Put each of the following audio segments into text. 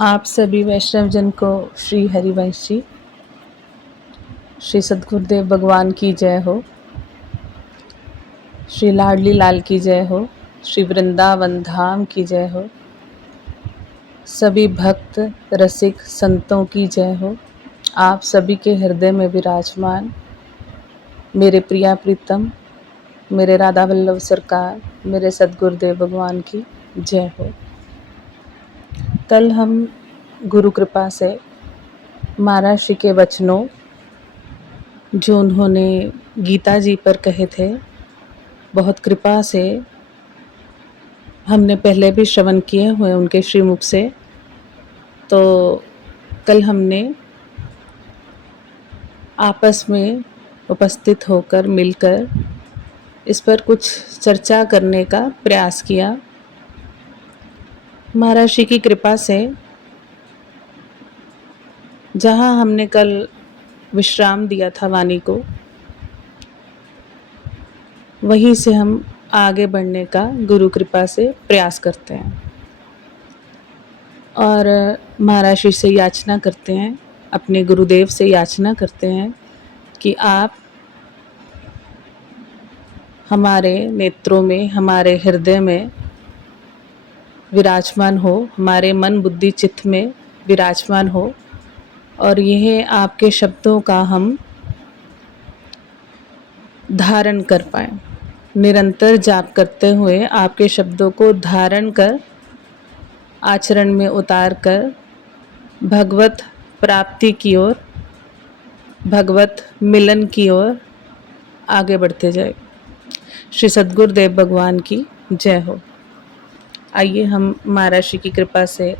आप सभी वैष्णव जन को श्री हरिवंश जी, श्री सद्गुरुदेव भगवान की जय हो, श्री लाडली लाल की जय हो, श्री वृंदावन धाम की जय हो, सभी भक्त रसिक संतों की जय हो। आप सभी के हृदय में विराजमान मेरे प्रिया प्रीतम, मेरे राधा वल्लभ सरकार, मेरे सद्गुरुदेव भगवान की जय हो। कल हम गुरु कृपा से महाराज श्री के वचनों जो उन्होंने गीता जी पर कहे थे, बहुत कृपा से हमने पहले भी श्रवण किए हुए उनके श्रीमुख से। तो कल हमने आपस में उपस्थित होकर मिलकर इस पर कुछ चर्चा करने का प्रयास किया। महाराज श्री की कृपा से जहाँ हमने कल विश्राम दिया था वाणी को, वहीं से हम आगे बढ़ने का गुरु कृपा से प्रयास करते हैं और महाराज श्री से याचना करते हैं, अपने गुरुदेव से याचना करते हैं कि आप हमारे नेत्रों में, हमारे हृदय में विराजमान हो, हमारे मन बुद्धि चित्त में विराजमान हो और यह आपके शब्दों का हम धारण कर पाएं। निरंतर जाप करते हुए आपके शब्दों को धारण कर, आचरण में उतार कर भगवत प्राप्ति की ओर, भगवत मिलन की ओर आगे बढ़ते जाए। श्री सद्गुरुदेव भगवान की जय हो। आइए हम महाराज श्री की कृपा से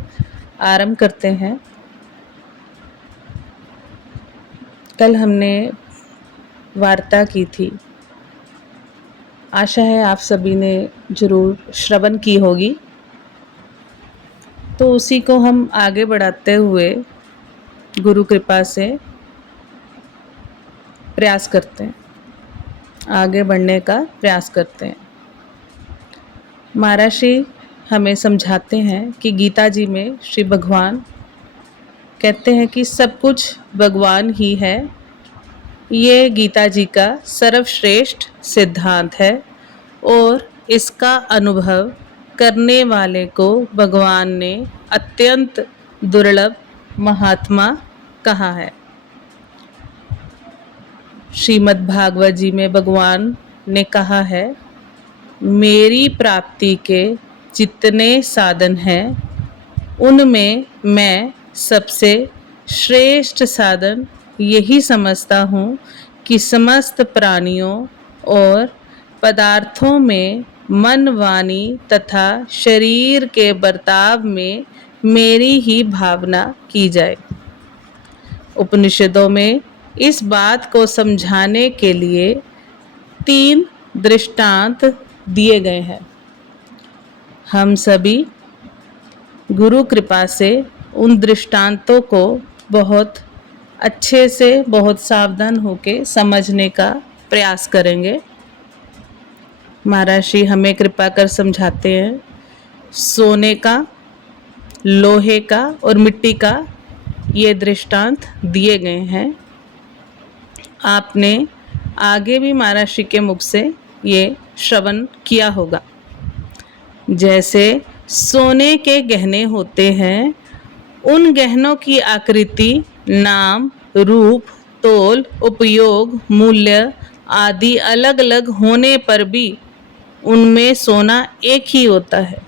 आरंभ करते हैं। कल हमने वार्ता की थी, आशा है आप सभी ने जरूर श्रवण की होगी, तो उसी को हम आगे बढ़ाते हुए गुरु कृपा से प्रयास करते हैं, आगे बढ़ने का प्रयास करते हैं। महाराज श्री हमें समझाते हैं कि गीता जी में श्री भगवान कहते हैं कि सब कुछ भगवान ही है। ये गीता जी का सर्वश्रेष्ठ सिद्धांत है और इसका अनुभव करने वाले को भगवान ने अत्यंत दुर्लभ महात्मा कहा है। श्रीमद् भागवत जी में भगवान ने कहा है, मेरी प्राप्ति के जितने साधन हैं उनमें मैं सबसे श्रेष्ठ साधन यही समझता हूँ कि समस्त प्राणियों और पदार्थों में मन, वाणी तथा शरीर के बर्ताव में मेरी ही भावना की जाए। उपनिषदों में इस बात को समझाने के लिए 3 दृष्टांत दिए गए हैं। हम सभी गुरु कृपा से उन दृष्टांतों को बहुत अच्छे से, बहुत सावधान होकर समझने का प्रयास करेंगे। महाराज श्री हमें कृपा कर समझाते हैं, सोने का, लोहे का और मिट्टी का ये दृष्टांत दिए गए हैं। आपने आगे भी महाराज श्री के मुख से ये श्रवण किया होगा। जैसे सोने के गहने होते हैं, उन गहनों की आकृति, नाम, रूप, तोल, उपयोग, मूल्य आदि अलग अलग होने पर भी उनमें सोना एक ही होता है।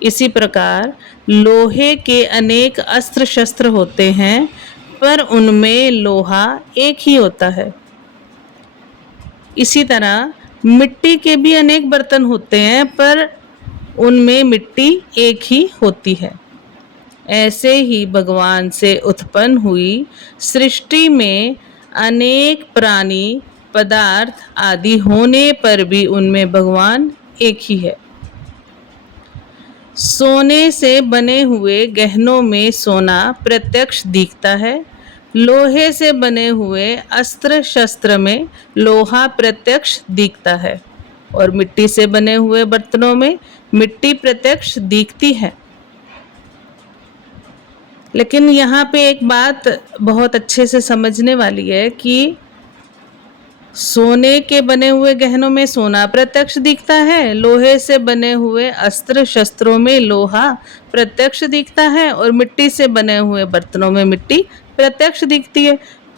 इसी प्रकार लोहे के अनेक अस्त्र शस्त्र होते हैं, पर उनमें लोहा एक ही होता है। इसी तरह मिट्टी के भी अनेक बर्तन होते हैं, पर उनमें मिट्टी एक ही होती है। ऐसे ही भगवान से उत्पन्न हुई सृष्टि में अनेक प्राणी, पदार्थ आदि होने पर भी उनमें भगवान एक ही है। सोने से बने हुए गहनों में सोना प्रत्यक्ष दिखता है, लोहे से बने हुए अस्त्र शस्त्र में लोहा प्रत्यक्ष दिखता है और मिट्टी से बने हुए बर्तनों में मिट्टी प्रत्यक्ष दिखती है। लेकिन यहाँ पे एक बात बहुत अच्छे से समझने वाली है कि सोने के बने हुए गहनों में सोना प्रत्यक्ष दिखता है, लोहे से बने हुए अस्त्र शस्त्रों में लोहा प्रत्यक्ष दिखता है और मिट्टी से बने हुए बर्तनों में मिट्टी प्रत्यक्ष दिखती है,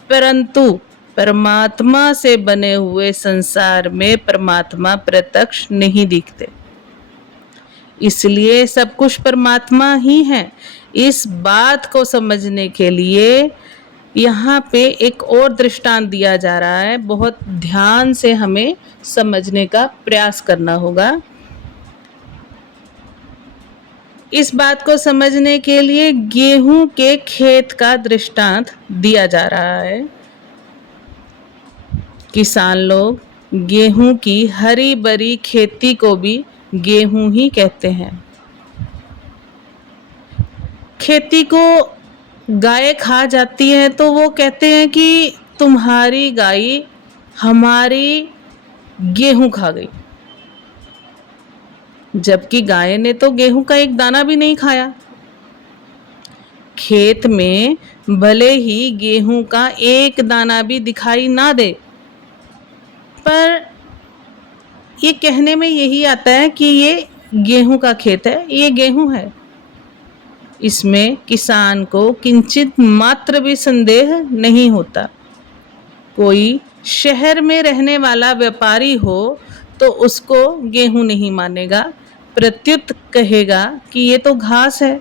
परंतु परमात्मा से बने हुए संसार में परमात्मा प्रत्यक्ष नहीं दिखते। इसलिए सब कुछ परमात्मा ही है। इस बात को समझने के लिए यहाँ पे एक और दृष्टांत दिया जा रहा है। बहुत ध्यान से हमें समझने का प्रयास करना होगा। इस बात को समझने के लिए गेहूं के खेत का दृष्टांत दिया जा रहा है। किसान लोग गेहूं की हरी भरी खेती को भी गेहूं ही कहते हैं। खेती को गाय खा जाती है तो वो कहते हैं कि तुम्हारी गाय हमारी गेहूं खा गई, जबकि गाय ने तो गेहूं का एक दाना भी नहीं खाया। खेत में भले ही गेहूं का एक दाना भी दिखाई ना दे, पर ये कहने में यही आता है कि ये गेहूं का खेत है, ये गेहूं है। इसमें किसान को किंचित मात्र भी संदेह नहीं होता। कोई शहर में रहने वाला व्यापारी हो तो उसको गेहूं नहीं मानेगा, प्रत्युत कहेगा कि ये तो घास है,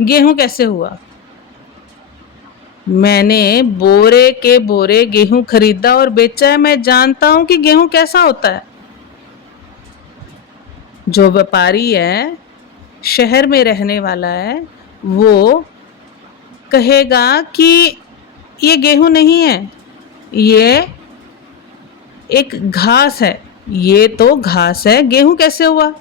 गेहूं कैसे हुआ। मैंने बोरे के बोरे गेहूं खरीदा और बेचा है, मैं जानता हूं कि गेहूं कैसा होता है। जो व्यापारी है, शहर में रहने वाला है, वो कहेगा कि ये गेहूं नहीं है, ये एक घास है, ये तो घास है, गेहूं कैसे हुआ।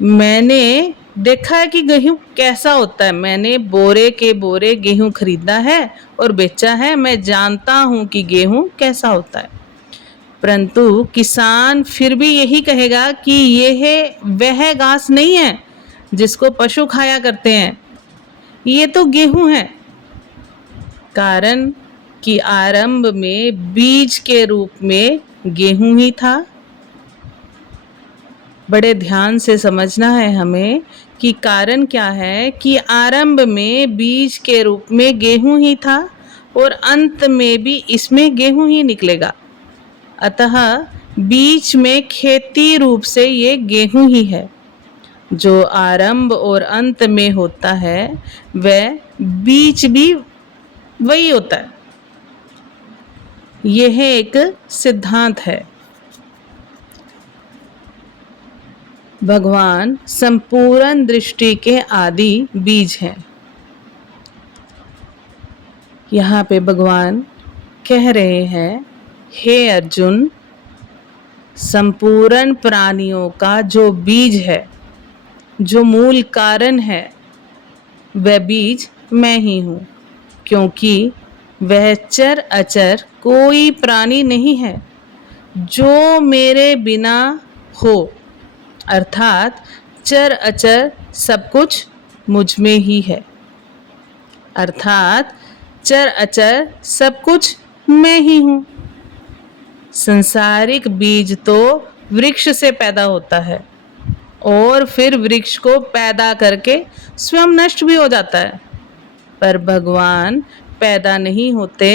मैंने देखा है कि गेहूं कैसा होता है, मैंने बोरे के बोरे गेहूं खरीदा है और बेचा है, मैं जानता हूं कि गेहूं कैसा होता है। परंतु किसान फिर भी यही कहेगा कि यह वह घास नहीं है जिसको पशु खाया करते हैं, ये तो गेहूं है। कारण कि आरंभ में बीज के रूप में गेहूं ही था। बड़े ध्यान से समझना है हमें कि कारण क्या है कि आरंभ में बीज के रूप में गेहूं ही था और अंत में भी इसमें गेहूं ही निकलेगा। अतः बीच में खेती रूप से ये गेहूं ही है। जो आरंभ और अंत में होता है वह बीच भी वही होता है। यह एक सिद्धांत है। भगवान संपूर्ण दृष्टि के आदि बीज हैं। यहाँ पे भगवान कह रहे हैं, हे अर्जुन, संपूर्ण प्राणियों का जो बीज है, जो मूल कारण है, वह बीज मैं ही हूँ। क्योंकि वह चर अचर कोई प्राणी नहीं है जो मेरे बिना हो, अर्थात चर अचर सब कुछ मुझ में ही है, अर्थात चर अचर सब कुछ मैं ही हूँ। संसारिक बीज तो वृक्ष से पैदा होता है और फिर वृक्ष को पैदा करके स्वयं नष्ट भी हो जाता है, पर भगवान पैदा नहीं होते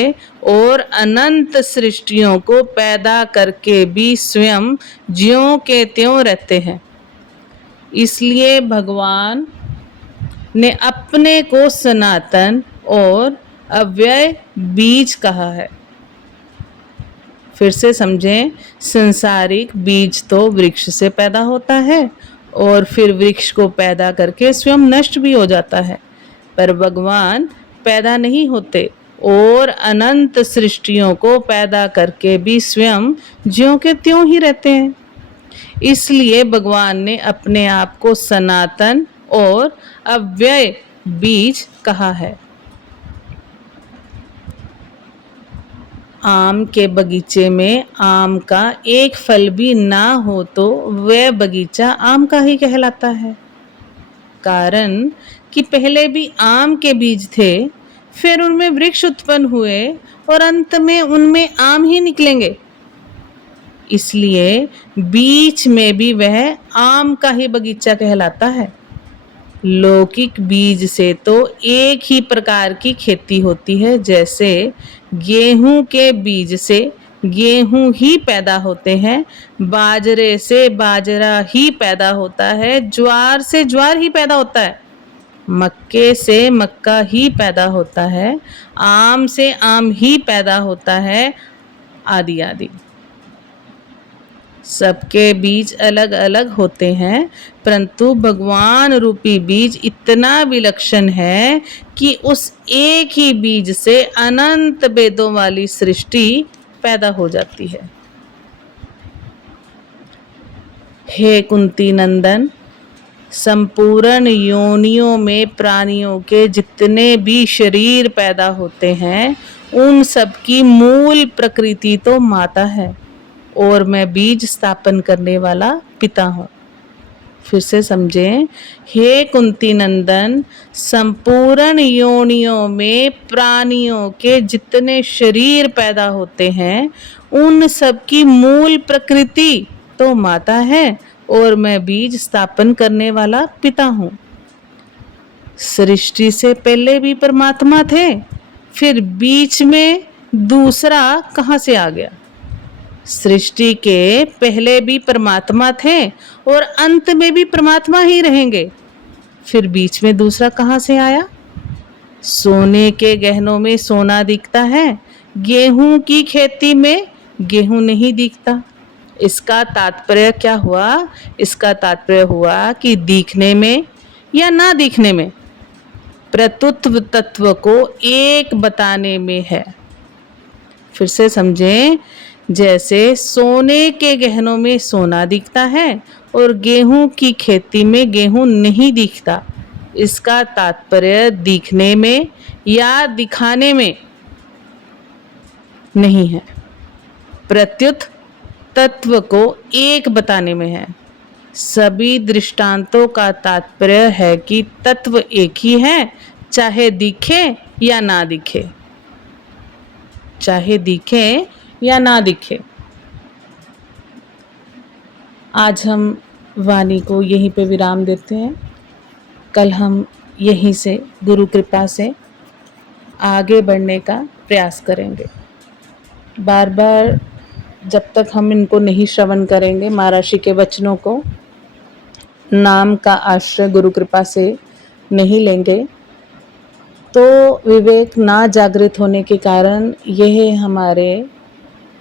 और अनंत सृष्टियों को पैदा करके भी स्वयं ज्यों के त्यों रहते हैं। इसलिए भगवान ने अपने को सनातन और अव्यय बीज कहा है। फिर से समझें, संसारिक बीज तो वृक्ष से पैदा होता है और फिर वृक्ष को पैदा करके स्वयं नष्ट भी हो जाता है, पर भगवान पैदा नहीं होते और अनंत सृष्टियों को पैदा करके भी स्वयं ज्यों के त्यों ही रहते हैं। इसलिए भगवान ने अपने आप को सनातन और अव्यय बीज कहा है। आम के बगीचे में आम का एक फल भी ना हो तो वह बगीचा आम का ही कहलाता है। कारण कि पहले भी आम के बीज थे, फिर उनमें वृक्ष उत्पन्न हुए और अंत में उनमें आम ही निकलेंगे। इसलिए बीच में भी वह आम का ही बगीचा कहलाता है। लौकिक बीज से तो एक ही प्रकार की खेती होती है, जैसे गेहूं के बीज से गेहूं ही पैदा होते हैं, बाजरे से बाजरा ही पैदा होता है, ज्वार से ज्वार ही पैदा होता है, मक्के से मक्का ही पैदा होता है, आम से आम ही पैदा होता है, आदि आदि। सबके बीज अलग अलग होते हैं, परंतु भगवान रूपी बीज इतना विलक्षण है कि उस एक ही बीज से अनंत वेदों वाली सृष्टि पैदा हो जाती है। हे कुंती नंदन, संपूर्ण योनियों में प्राणियों के जितने भी शरीर पैदा होते हैं, उन सब की मूल प्रकृति तो माता है और मैं बीज स्थापन करने वाला पिता हूँ। फिर से समझें, हे कुंती नंदन, संपूर्ण योनियों में प्राणियों के जितने शरीर पैदा होते हैं, उन सब की मूल प्रकृति तो माता है और मैं बीज स्थापन करने वाला पिता हूँ। सृष्टि से पहले भी परमात्मा थे, फिर बीच में दूसरा कहाँ से आ गया? सृष्टि के पहले भी परमात्मा थे और अंत में भी परमात्मा ही रहेंगे, फिर बीच में दूसरा कहाँ से आया? सोने के गहनों में सोना दिखता है, गेहूं की खेती में गेहूं नहीं दिखता। इसका तात्पर्य क्या हुआ? इसका तात्पर्य हुआ कि दिखने में या ना दिखने में प्रत्युत्व तत्व को एक बताने में है। फिर से समझें, जैसे सोने के गहनों में सोना दिखता है और गेहूं की खेती में गेहूं नहीं दिखता, इसका तात्पर्य दिखने में या दिखाने में नहीं है, प्रत्युत तत्व को एक बताने में है। सभी दृष्टांतों का तात्पर्य है कि तत्व एक ही है, चाहे दिखे या ना दिखे, चाहे दिखे या ना दिखे। आज हम वाणी को यहीं पे विराम देते हैं। कल हम यहीं से गुरु कृपा से आगे बढ़ने का प्रयास करेंगे। बार बार जब तक हम इनको नहीं श्रवण करेंगे, महर्षि के वचनों को, नाम का आश्रय गुरु कृपा से नहीं लेंगे, तो विवेक ना जागृत होने के कारण यह हमारे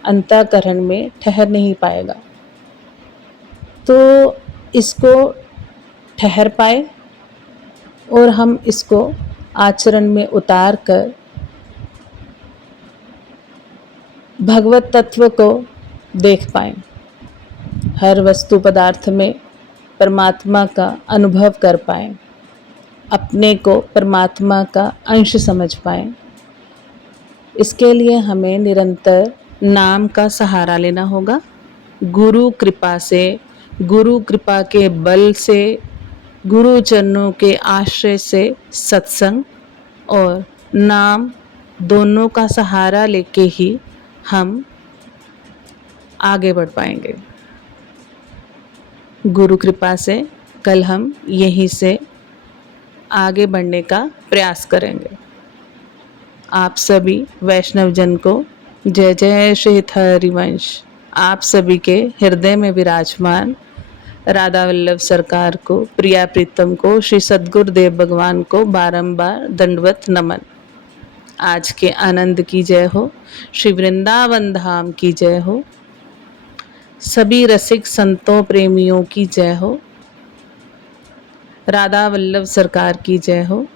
अंतःकरण में ठहर नहीं पाएगा। तो इसको ठहर पाए और हम इसको आचरण में उतार कर भगवत तत्व को देख पाएं, हर वस्तु पदार्थ में परमात्मा का अनुभव कर पाएं, अपने को परमात्मा का अंश समझ पाएं। इसके लिए हमें निरंतर नाम का सहारा लेना होगा। गुरु कृपा से, गुरु कृपा के बल से, गुरु चरणों के आश्रय से सत्संग और नाम दोनों का सहारा लेके ही हम आगे बढ़ पाएंगे। गुरु कृपा से कल हम यहीं से आगे बढ़ने का प्रयास करेंगे। आप सभी वैष्णव जन को जय जय श्री हरिवंश। आप सभी के हृदय में विराजमान राधा वल्लभ सरकार को, प्रिया प्रीतम को, श्री सद्गुरुदेव भगवान को बारंबार दंडवत नमन। आज के आनंद की जय हो, श्री वृंदावन धाम की जय हो, सभी रसिक संतों प्रेमियों की जय हो, राधा वल्लभ सरकार की जय हो,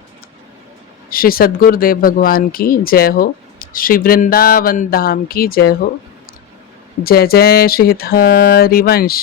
श्री सद्गुरुदेव भगवान की जय हो, श्री वृंदावन धाम की जय हो। जय जय श्री हरिवंश।